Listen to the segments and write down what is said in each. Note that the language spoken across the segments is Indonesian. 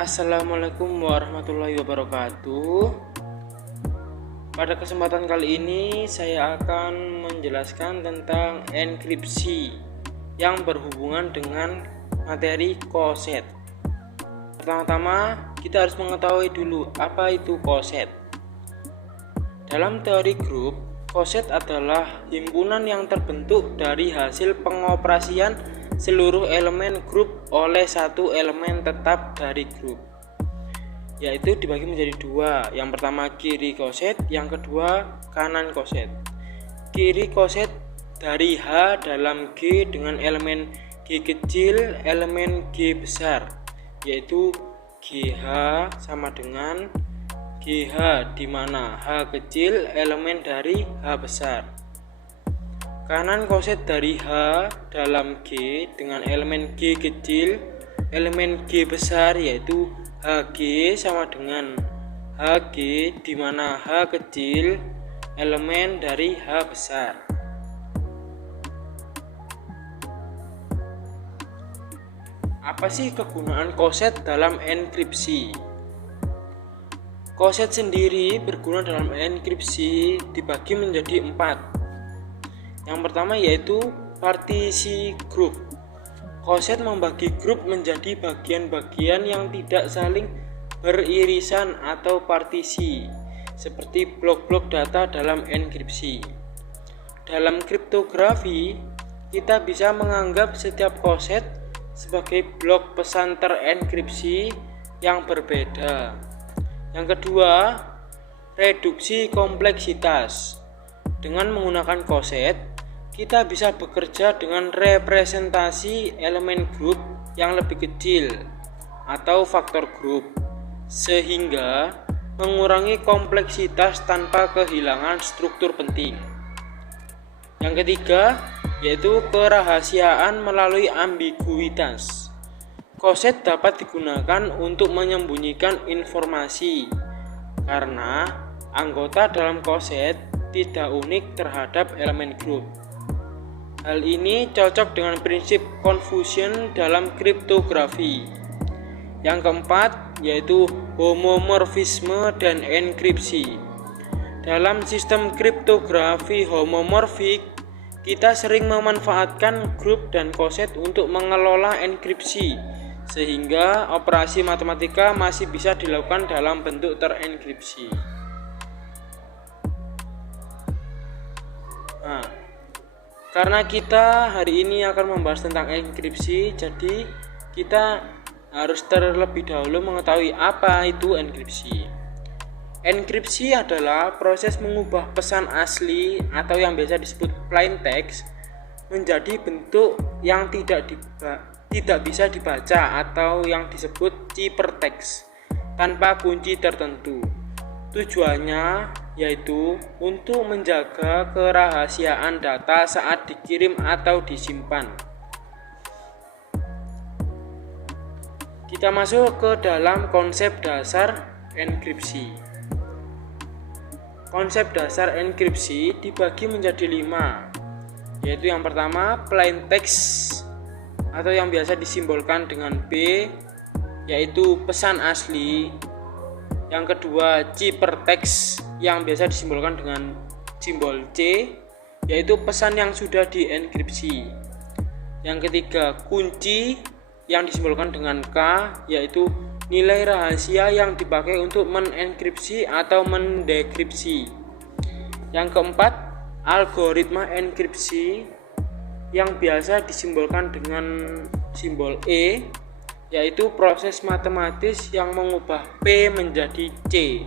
Assalamualaikum warahmatullahi wabarakatuh. Pada kesempatan kali ini saya akan menjelaskan tentang enkripsi yang berhubungan dengan materi koset. Pertama-tama kita harus mengetahui dulu apa itu koset. Dalam teori grup, koset adalah himpunan yang terbentuk dari hasil pengoperasian seluruh elemen grup oleh satu elemen tetap dari grup, yaitu dibagi menjadi dua. Yang pertama kiri koset, yang kedua kanan koset. Kiri koset dari H dalam G dengan elemen G kecil, elemen G besar, yaitu GH sama dengan GH, di mana H kecil elemen dari H besar. Kanan koset dari H dalam G dengan elemen G kecil, elemen G besar, yaitu HG sama dengan HG, di mana H kecil elemen dari H besar. Apa sih kegunaan koset dalam enkripsi? Koset sendiri berguna dalam enkripsi dibagi menjadi 4. Yang pertama yaitu partisi grup. Koset membagi grup menjadi bagian-bagian yang tidak saling beririsan atau partisi, seperti blok-blok data dalam enkripsi. Dalam kriptografi, kita bisa menganggap setiap koset sebagai blok pesan terenkripsi yang berbeda. Yang kedua, reduksi kompleksitas. Dengan menggunakan koset, kita bisa bekerja dengan representasi elemen grup yang lebih kecil atau faktor grup, sehingga mengurangi kompleksitas tanpa kehilangan struktur penting. Yang ketiga yaitu kerahasiaan melalui ambiguitas. Koset dapat digunakan untuk menyembunyikan informasi karena anggota dalam koset tidak unik terhadap elemen grup. Hal ini cocok dengan prinsip confusion dalam kriptografi. Yang keempat yaitu homomorfisme dan enkripsi. Dalam sistem kriptografi homomorfik, kita sering memanfaatkan grup dan koset untuk mengelola enkripsi, sehingga operasi matematika masih bisa dilakukan dalam bentuk terenkripsi. Karena kita hari ini akan membahas tentang enkripsi, jadi kita harus terlebih dahulu mengetahui apa itu enkripsi. Enkripsi adalah proses mengubah pesan asli atau yang biasa disebut plain text menjadi bentuk yang tidak bisa dibaca atau yang disebut ciphertext tanpa kunci tertentu. Tujuannya yaitu untuk menjaga kerahasiaan data saat dikirim atau disimpan. Kita masuk ke dalam konsep dasar enkripsi. Konsep dasar enkripsi dibagi menjadi 5, yaitu yang pertama plain text atau yang biasa disimbolkan dengan B, yaitu pesan asli. Yang kedua ciphertext yang biasa disimbolkan dengan simbol C, yaitu pesan yang sudah dienkripsi. Yang ketiga kunci yang disimbolkan dengan K, yaitu nilai rahasia yang dipakai untuk menenkripsi atau mendekripsi. Yang keempat algoritma enkripsi yang biasa disimbolkan dengan simbol E, yaitu proses matematis yang mengubah P menjadi C.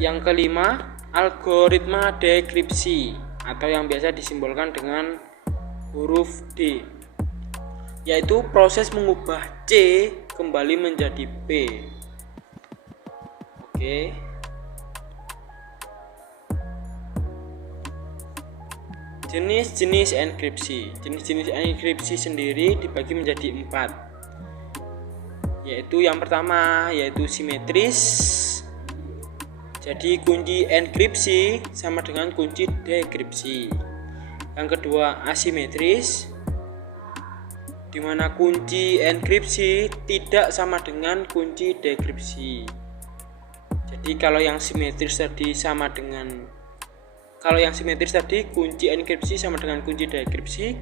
Yang kelima, algoritma dekripsi atau yang biasa disimbolkan dengan huruf D, yaitu proses mengubah C kembali menjadi P. Oke. Jenis-jenis enkripsi. Jenis-jenis enkripsi sendiri dibagi menjadi 4, yaitu yang pertama yaitu simetris. Jadi kunci enkripsi sama dengan kunci dekripsi. Yang kedua asimetris. di mana kunci enkripsi tidak sama dengan kunci dekripsi. Jadi kalau yang simetris tadi kunci enkripsi sama dengan kunci dekripsi.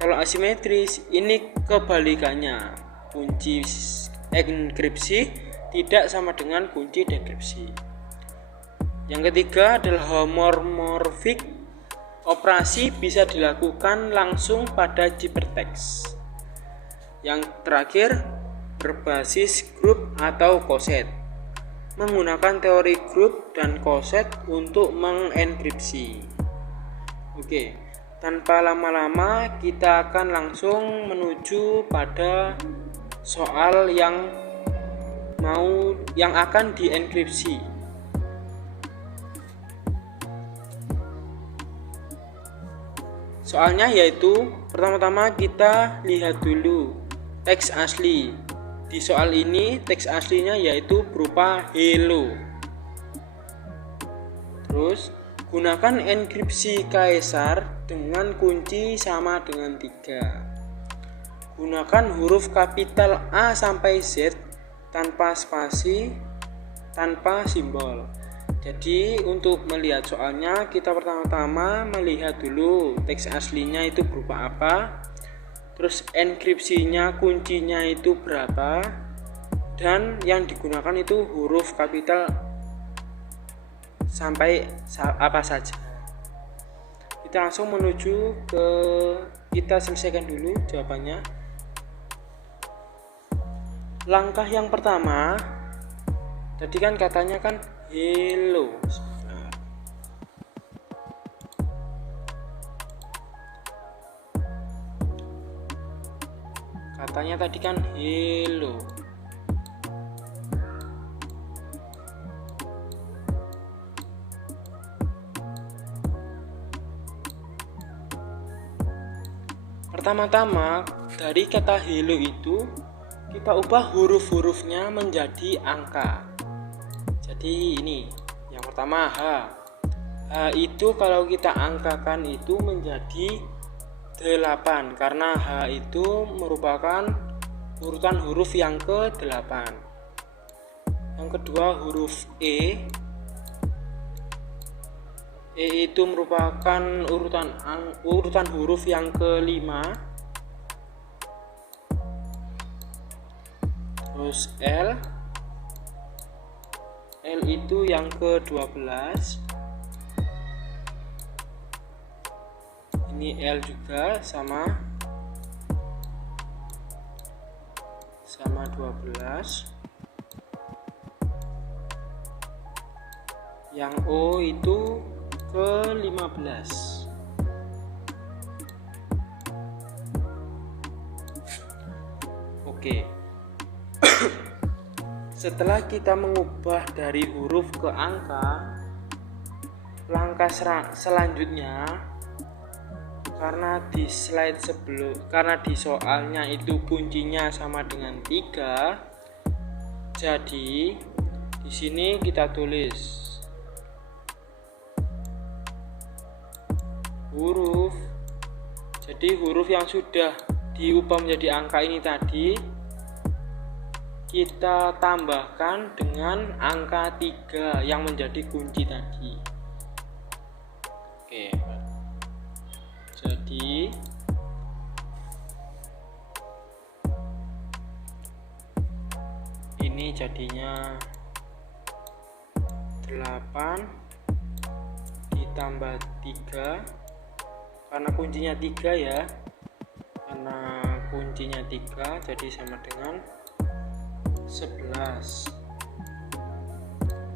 Kalau asimetris ini kebalikannya, kunci enkripsi tidak sama dengan kunci dekripsi. Yang ketiga adalah homomorphic. Operasi bisa dilakukan langsung pada ciphertext. Yang terakhir berbasis grup atau koset, menggunakan teori grup dan koset untuk mengenkripsi. Oke, tanpa lama-lama kita akan langsung menuju pada soal yang akan dienkripsi. Soalnya yaitu pertama-tama kita lihat dulu teks asli. Di soal ini teks aslinya yaitu berupa hello. Terus gunakan enkripsi Caesar dengan kunci sama dengan 3. Gunakan huruf kapital A sampai Z tanpa spasi, tanpa simbol. Jadi untuk melihat soalnya kita pertama-tama melihat dulu teks aslinya itu berupa apa, terus enkripsinya kuncinya itu berapa, dan yang digunakan itu huruf kapital sampai apa saja. Kita langsung menuju ke, kita selesaikan dulu jawabannya. Langkah yang pertama tadi kan katanya kan hello. Katanya tadi kan hello. Pertama-tama dari kata hello itu kita ubah huruf-hurufnya menjadi angka. Jadi ini yang pertama H. H itu kalau kita angkakan itu menjadi 8 karena H itu merupakan urutan huruf yang ke-8. Yang kedua huruf E. E itu merupakan urutan huruf yang ke-5. Terus L. L itu yang ke-12. Ini L juga sama 12. Yang O itu ke-15. Oke. Setelah kita mengubah dari huruf ke angka, langkah selanjutnya karena di soalnya itu kuncinya sama dengan 3, jadi di sini kita tulis huruf. Jadi huruf yang sudah diubah menjadi angka ini tadi kita tambahkan dengan angka 3 yang menjadi kunci tadi. Oke. Jadi ini jadinya 8 ditambah 3 karena kuncinya 3 ya. Karena kuncinya 3 jadi sama dengan 11.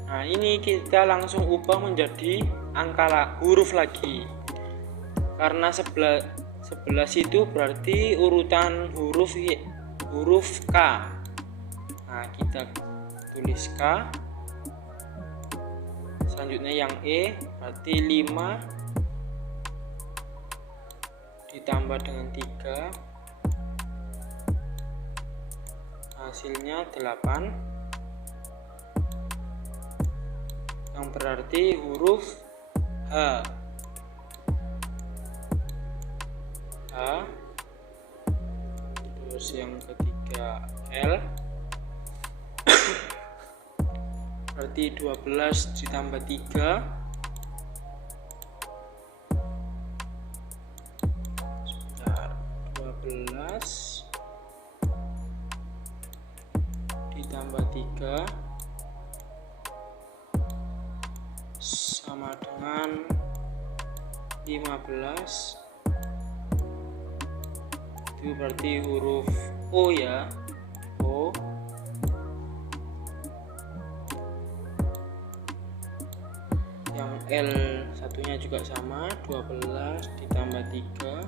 Nah, ini kita langsung ubah menjadi angka huruf lagi. Karena 11 itu berarti urutan huruf K. Nah, kita tulis K. Selanjutnya yang E berarti 5 ditambah dengan 3 hasilnya 8, yang berarti huruf H. terus yang ketiga L, berarti 12 ditambah 3, sebentar, 12 ditambah 3 sama dengan 15. Itu berarti huruf O ya, O. Yang L satunya juga sama, 12 ditambah 3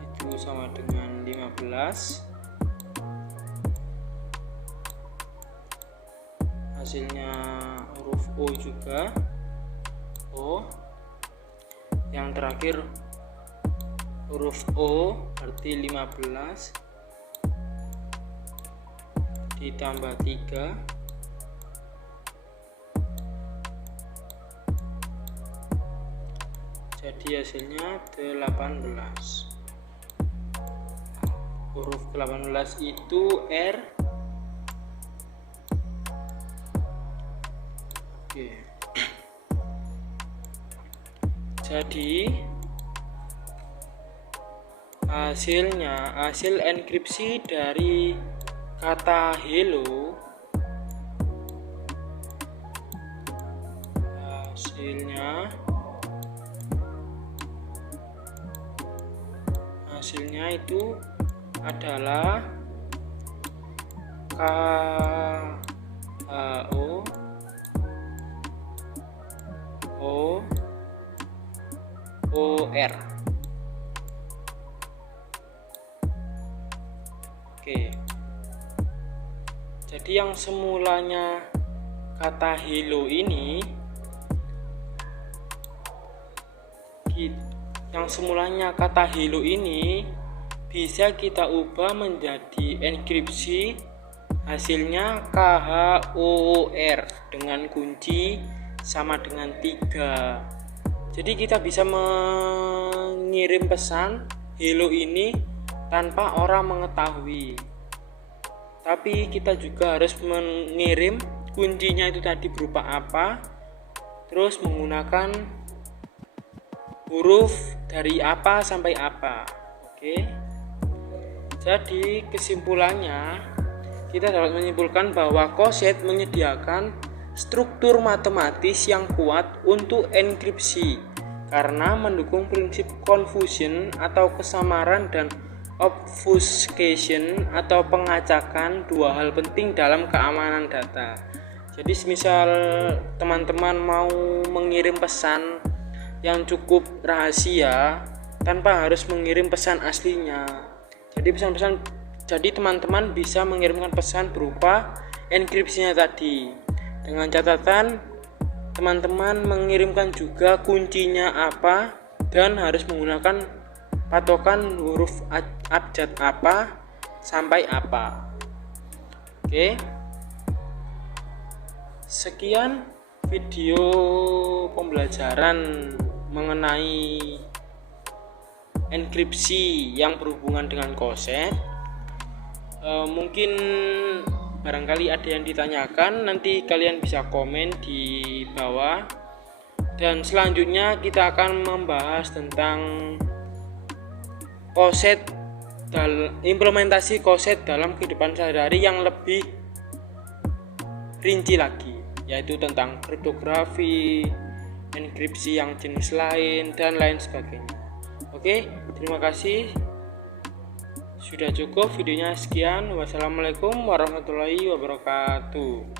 itu sama dengan 15. Hasilnya huruf O juga, O. Yang terakhir huruf O, berarti 15 ditambah 3 jadi hasilnya 18. Huruf 18 itu R. Oke. Jadi hasil enkripsi dari kata hello, hasilnya itu adalah KHOOR. Oke. Jadi yang semulanya kata hello ini, bisa kita ubah menjadi enkripsi, hasilnya KHOOR dengan kunci sama dengan 3. Jadi kita bisa mengirim pesan hello ini tanpa orang mengetahui, tapi kita juga harus mengirim kuncinya itu tadi berupa apa, terus menggunakan huruf dari apa sampai apa. Oke. Jadi kesimpulannya, kita dapat menyimpulkan bahwa Coset menyediakan struktur matematis yang kuat untuk enkripsi karena mendukung prinsip confusion atau kesamaran dan obfuscation atau pengacakan, dua hal penting dalam keamanan data. Jadi semisal teman-teman mau mengirim pesan yang cukup rahasia tanpa harus mengirim pesan aslinya. Jadi teman-teman bisa mengirimkan pesan berupa enkripsinya tadi. Dengan catatan teman-teman mengirimkan juga kuncinya apa dan harus menggunakan patokan huruf abjad apa sampai apa. Oke. Sekian video pembelajaran mengenai enkripsi yang berhubungan dengan Coset. Mungkin barangkali ada yang ditanyakan, nanti kalian bisa komen di bawah. Dan selanjutnya kita akan membahas tentang Coset, implementasi Coset dalam kehidupan sehari-hari yang lebih rinci lagi, yaitu tentang kriptografi, enkripsi yang jenis lain, dan lain sebagainya. Oke, terima kasih. Sudah cukup videonya, sekian. Wassalamualaikum warahmatullahi wabarakatuh.